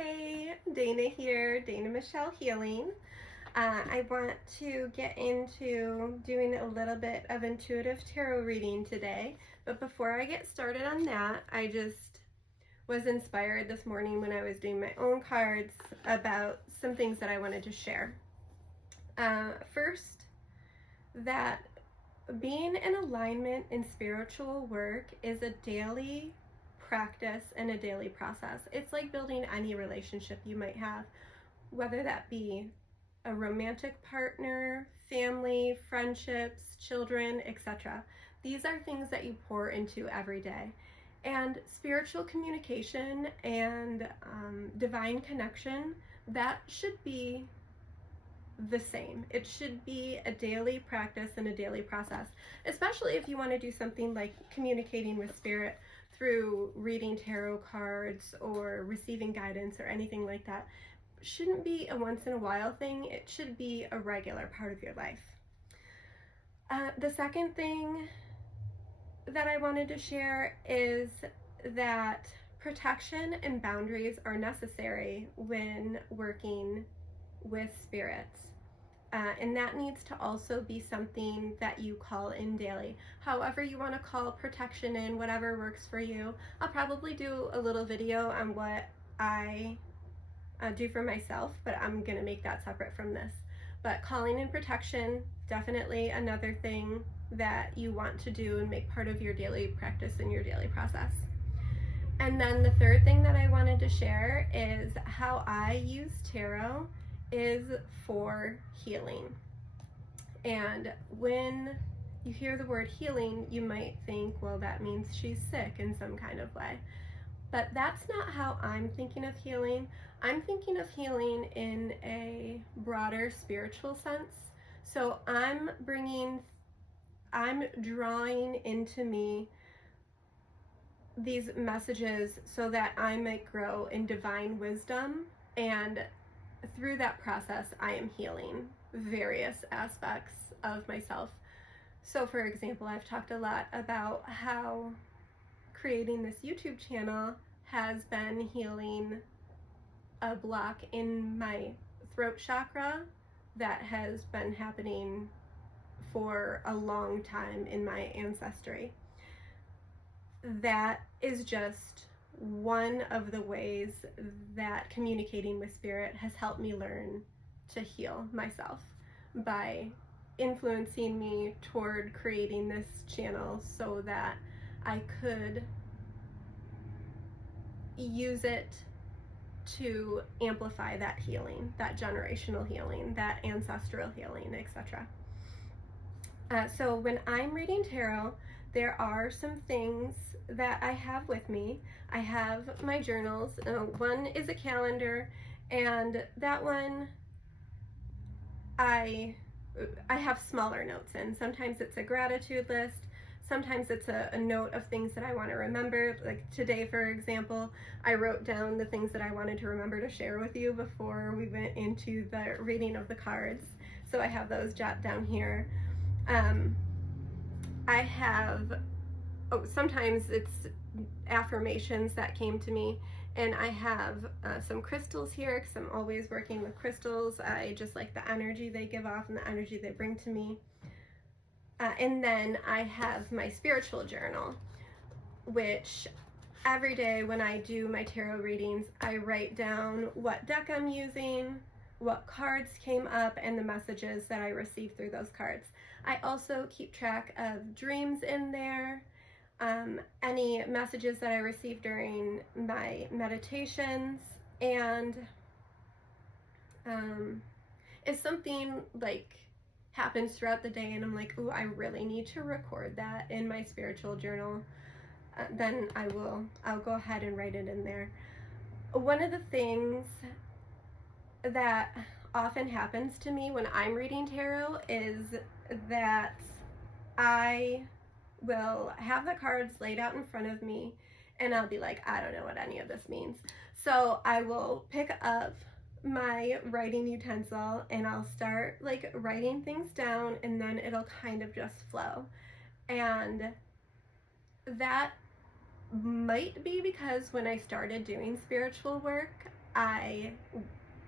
Hey, Dana here, Dana Michelle Healing. I want to get into doing a little bit of intuitive tarot reading today, but before I get started on that, I just was inspired this morning when I was doing my own cards about some things that I wanted to share. First, that being in alignment in spiritual work is a daily practice and a daily process. It's like building any relationship you might have, whether that be a romantic partner, family, friendships, children, etc. These are things that you pour into every day. And spiritual communication and divine connection, that should be the same. It should be a daily practice and a daily process, especially if you want to do something like communicating with spirit through reading tarot cards or receiving guidance or anything like that. Shouldn't be a once in a while thing. It should be a regular part of your life. The second thing that I wanted to share is that protection and boundaries are necessary when working with spirits. And that needs to also be something that you call in daily. However you want to call protection in, whatever works for you. I'll probably do a little video on what I do for myself, but I'm going to make that separate from this. But calling in protection, definitely another thing that you want to do and make part of your daily practice and your daily process. And then the third thing that I wanted to share is how I use tarot is for healing. And when you hear the word healing, you might think, well, that means she's sick in some kind of way. But that's not how I'm thinking of healing. I'm thinking of healing in a broader spiritual sense. So I'm drawing into me these messages so that I might grow in divine wisdom, and through that process I am healing various aspects of myself. So for example, I've talked a lot about how creating this YouTube channel has been healing a block in my throat chakra that has been happening for a long time in my ancestry. That is just one of the ways that communicating with spirit has helped me learn to heal myself, by influencing me toward creating this channel so that I could use it to amplify that healing, that generational healing, that ancestral healing, etc. So when I'm reading tarot, there are some things that I have with me. I have my journals. One is a calendar, and that one I have smaller notes in. Sometimes it's a gratitude list. Sometimes it's a note of things that I want to remember. Like today, for example, I wrote down the things that I wanted to remember to share with you before we went into the reading of the cards. So I have those jot down here. I have, sometimes it's affirmations that came to me, and I have some crystals here because I'm always working with crystals. I just like the energy they give off and the energy they bring to me. And then I have my spiritual journal, which every day when I do my tarot readings, I write down what deck I'm using, what cards came up, and the messages that I received through those cards. I also keep track of dreams in there, any messages that I received during my meditations, and if something like happens throughout the day and I'm like, ooh, I really need to record that in my spiritual journal, then I'll go ahead and write it in there. One of the things that often happens to me when I'm reading tarot is that I will have the cards laid out in front of me and I'll be like, I don't know what any of this means. So I will pick up my writing utensil and I'll start like writing things down, and then it'll kind of just flow. And that might be because when I started doing spiritual work, I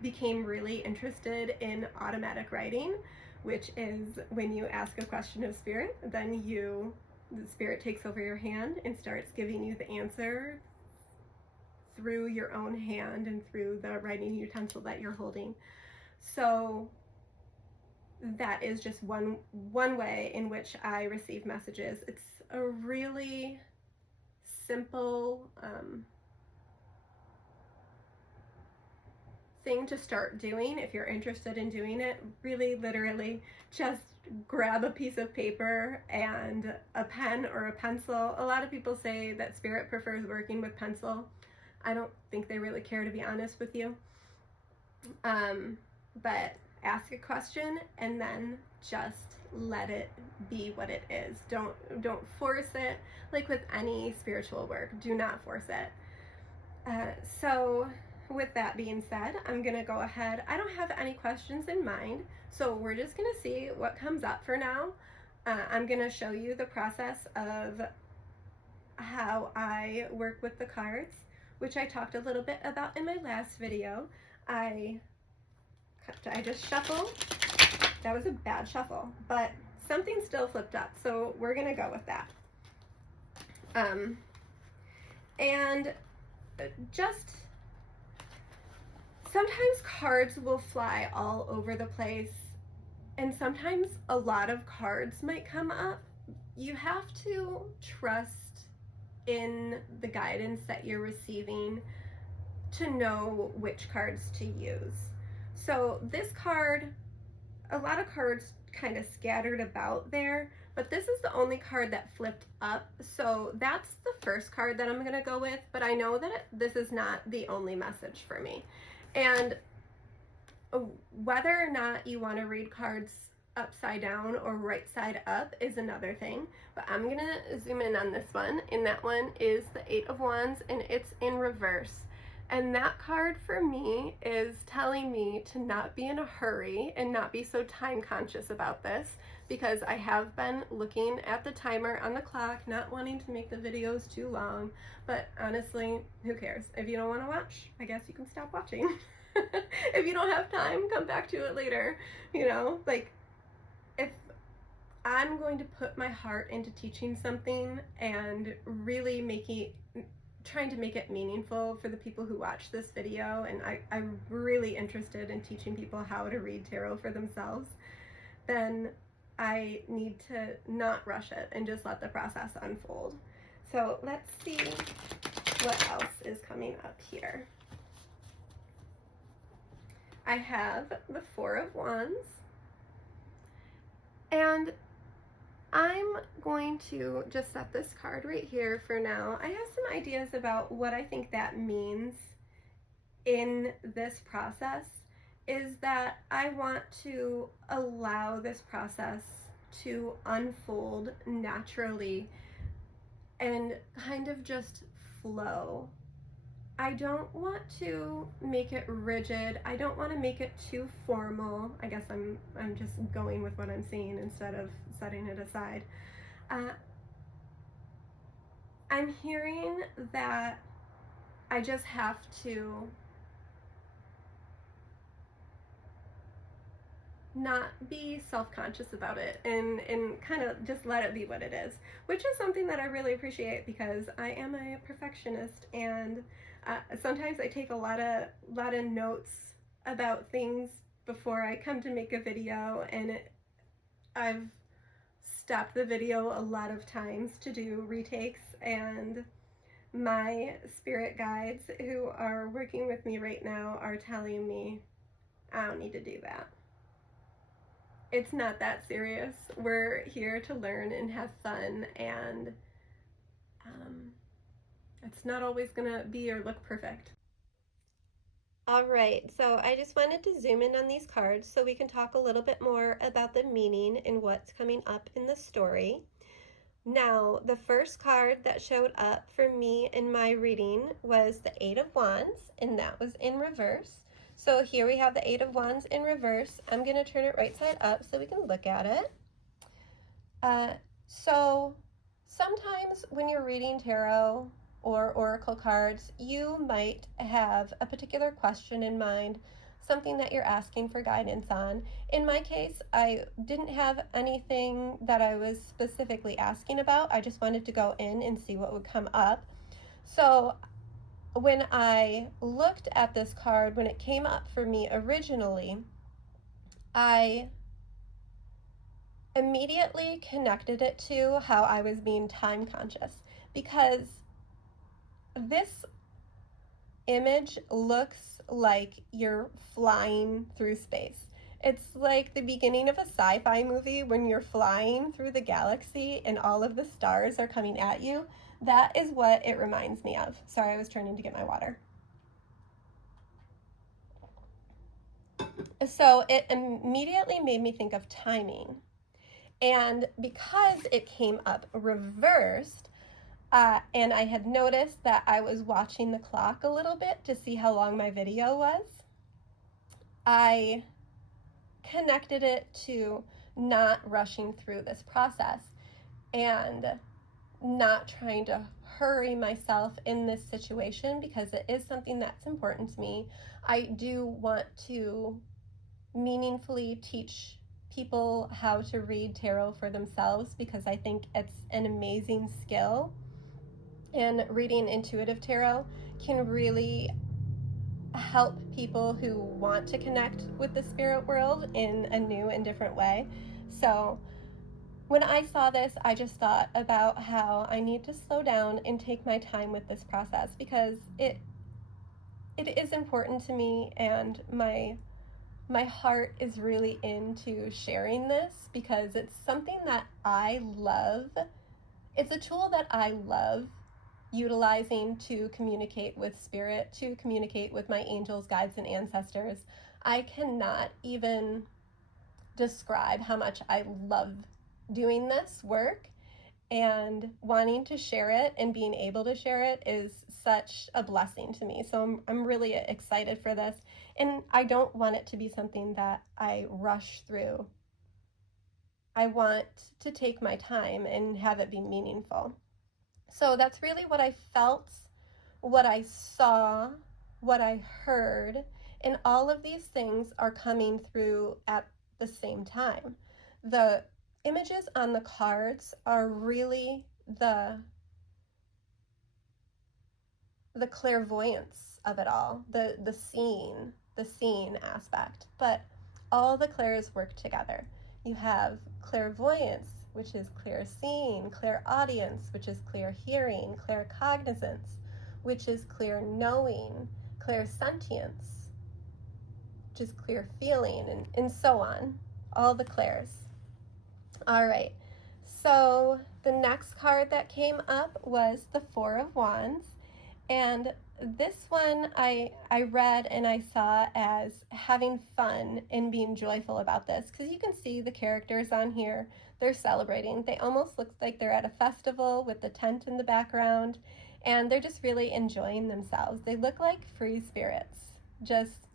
became really interested in automatic writing, which is when you ask a question of spirit, then the spirit takes over your hand and starts giving you the answer through your own hand and through the writing utensil that you're holding. So that is just one way in which I receive messages. It's a really simple thing to start doing if you're interested in doing it. Really, literally, just grab a piece of paper and a pen or a pencil. A lot of people say that spirit prefers working with pencil. I don't think they really care, to be honest with you. But ask a question and then just let it be what it is. Don't force it. Like with any spiritual work, do not force it. So with that being said, I'm gonna go ahead. I don't have any questions in mind, so we're just gonna see what comes up for now. I'm gonna show you the process of how I work with the cards, which I talked a little bit about in my last video. I just shuffled. That was a bad shuffle, but something still flipped up, so we're gonna go with that. And just sometimes cards will fly all over the place, and sometimes a lot of cards might come up. You have to trust in the guidance that you're receiving to know which cards to use. So this card, a lot of cards kind of scattered about there, but this is the only card that flipped up. So that's the first card that I'm gonna go with, but I know that this is not the only message for me. And whether or not you want to read cards upside down or right side up is another thing, but I'm gonna zoom in on this one, and that one is the Eight of Wands, and it's in reverse. And that card for me is telling me to not be in a hurry and not be so time conscious about this, because I have been looking at the timer on the clock, not wanting to make the videos too long, but honestly, who cares? If you don't want to watch, I guess you can stop watching. If you don't have time, come back to it later. You know, like, if I'm going to put my heart into teaching something and really trying to make it meaningful for the people who watch this video, and I'm really interested in teaching people how to read tarot for themselves, then I need to not rush it and just let the process unfold. So let's see what else is coming up here. I have the Four of Wands, and I'm going to just set this card right here for now. I have some ideas about what I think that means in this process, is that I want to allow this process to unfold naturally and kind of just flow. I don't want to make it rigid. I don't want to make it too formal. I guess I'm just going with what I'm seeing instead of setting it aside. I'm hearing that I just have to not be self-conscious about it and kind of just let it be what it is, which is something that I really appreciate, because I am a perfectionist, and sometimes I take a lot of notes about things before I come to make a video, and I've stopped the video a lot of times to do retakes, and my spirit guides who are working with me right now are telling me I don't need to do that. It's not that serious. We're here to learn and have fun, and it's not always gonna be or look perfect. All right, so I just wanted to zoom in on these cards so we can talk a little bit more about the meaning and what's coming up in the story. Now, the first card that showed up for me in my reading was the Eight of Wands, and that was in reverse. So here we have the Eight of Wands in reverse. I'm going to turn it right side up so we can look at it. So sometimes when you're reading tarot, or oracle cards, you might have a particular question in mind, something that you're asking for guidance on. In my case, I didn't have anything that I was specifically asking about. I just wanted to go in and see what would come up. So when I looked at this card, when it came up for me originally, I immediately connected it to how I was being time conscious, because this image looks like you're flying through space. It's like the beginning of a sci-fi movie when you're flying through the galaxy and all of the stars are coming at you. That is what it reminds me of. Sorry, I was trying to get my water. So it immediately made me think of timing. And because it came up reversed, and I had noticed that I was watching the clock a little bit to see how long my video was, I connected it to not rushing through this process and not trying to hurry myself in this situation, because it is something that's important to me. I do want to meaningfully teach people how to read tarot for themselves, because I think it's an amazing skill, and reading intuitive tarot can really help people who want to connect with the spirit world in a new and different way. So when I saw this, I just thought about how I need to slow down and take my time with this process, because it is important to me, and my heart is really into sharing this because it's something that I love. It's a tool that I love utilizing to communicate with spirit, to communicate with my angels, guides, and ancestors. I cannot even describe how much I love doing this work, and wanting to share it and being able to share it is such a blessing to me. So I'm really excited for this, and I don't want it to be something that I rush through. I want to take my time and have it be meaningful. So that's really what I felt, what I saw, what I heard, and all of these things are coming through at the same time. The images on the cards are really the clairvoyance of it all, the scene aspect, but all the clairs work together. You have clairvoyance, which is clear seeing, clairaudience, which is clear hearing, claircognizance, which is clear knowing, clairsentience, which is clear feeling, and so on. All the clairs. All right, so the next card that came up was the Four of Wands, and this one I read and I saw as having fun and being joyful about this, because you can see the characters on here. They're celebrating. They almost look like they're at a festival with the tent in the background, and they're just really enjoying themselves. They look like free spirits, just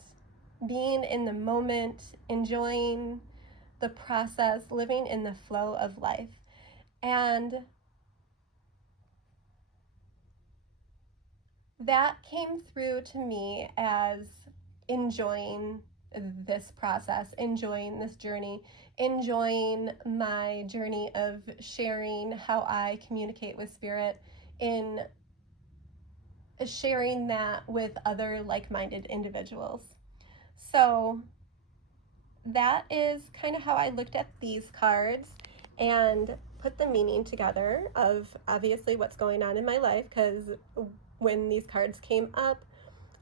being in the moment, enjoying the process, living in the flow of life. And that came through to me as enjoying this process, enjoying this journey, enjoying my journey of sharing how I communicate with spirit, in sharing that with other like-minded individuals. So that is kind of how I looked at these cards and put the meaning together of obviously what's going on in my life, because when these cards came up,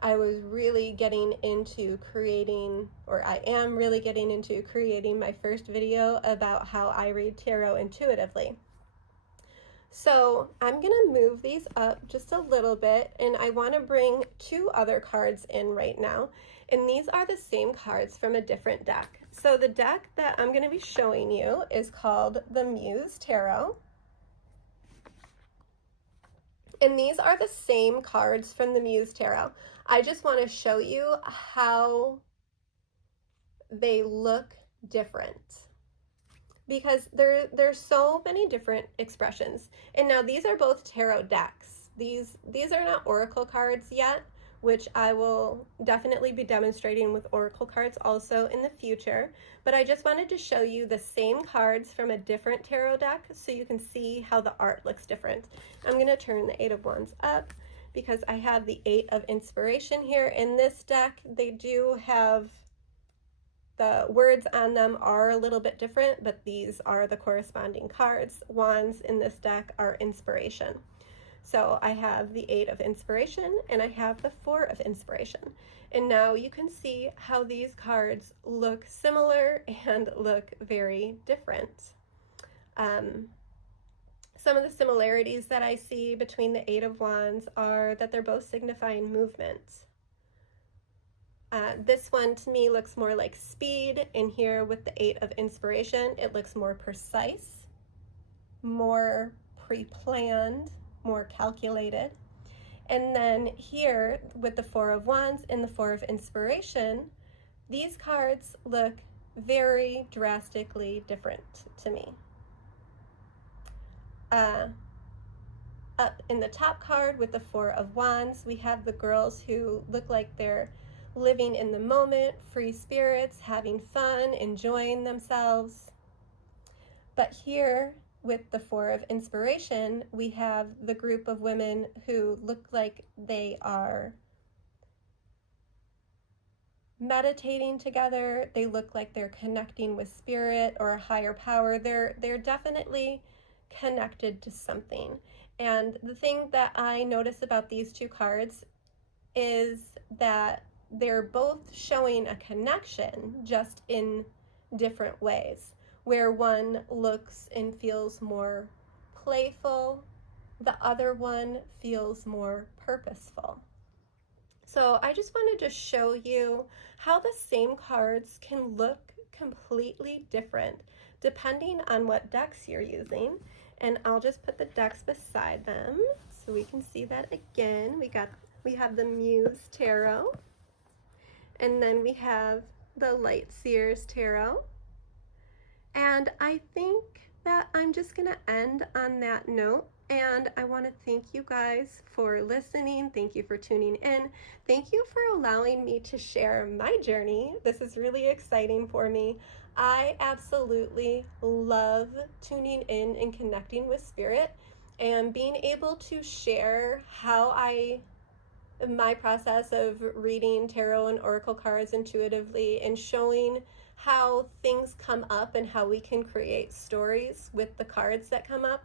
I was really getting into creating, or I am really getting into creating my first video about how I read tarot intuitively. So I'm gonna move these up just a little bit, and I wanna bring two other cards in right now. And these are the same cards from a different deck. So the deck that I'm gonna be showing you is called the Muse Tarot. And these are the same cards from the Muse Tarot. I just want to show you how they look different, because there's so many different expressions. And now these are both tarot decks. These are not oracle cards yet, which I will definitely be demonstrating with oracle cards also in the future. But I just wanted to show you the same cards from a different tarot deck so you can see how the art looks different. I'm going to turn the Eight of Wands up because I have the Eight of Inspiration here. In this deck, they do have the words on them are a little bit different, but these are the corresponding cards. Wands in this deck are inspiration. So I have the Eight of Inspiration and I have the Four of Inspiration. And now you can see how these cards look similar and look very different. Some of the similarities that I see between the Eight of Wands are that they're both signifying movement. This one to me looks more like speed, and here with the Eight of Inspiration, it looks more precise, more pre-planned, more calculated. And then here with the Four of Wands and the Four of Inspiration, these cards look very drastically different to me. Up in the top card with the Four of Wands, we have the girls who look like they're living in the moment, free spirits, having fun, enjoying themselves. But here with the Four of Inspiration, we have the group of women who look like they are meditating together. They look like they're connecting with spirit or a higher power. They're definitely connected to something. And the thing that I notice about these two cards is that they're both showing a connection, just in different ways, where one looks and feels more playful, the other one feels more purposeful. So I just wanted to show you how the same cards can look completely different depending on what decks you're using. And I'll just put the decks beside them so we can see that again. We have the Muse Tarot, and then we have the Light Seers Tarot. And I think that I'm just gonna end on that note. And I want to thank you guys for listening. Thank you for tuning in. Thank you for allowing me to share my journey. This is really exciting for me. I absolutely love tuning in and connecting with spirit and being able to share how my process of reading tarot and oracle cards intuitively and showing how things come up and how we can create stories with the cards that come up.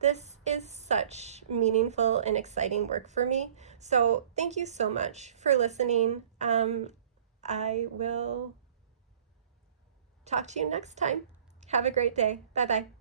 This is such meaningful and exciting work for me. So thank you so much for listening. I will talk to you next time. Have a great day. Bye-bye.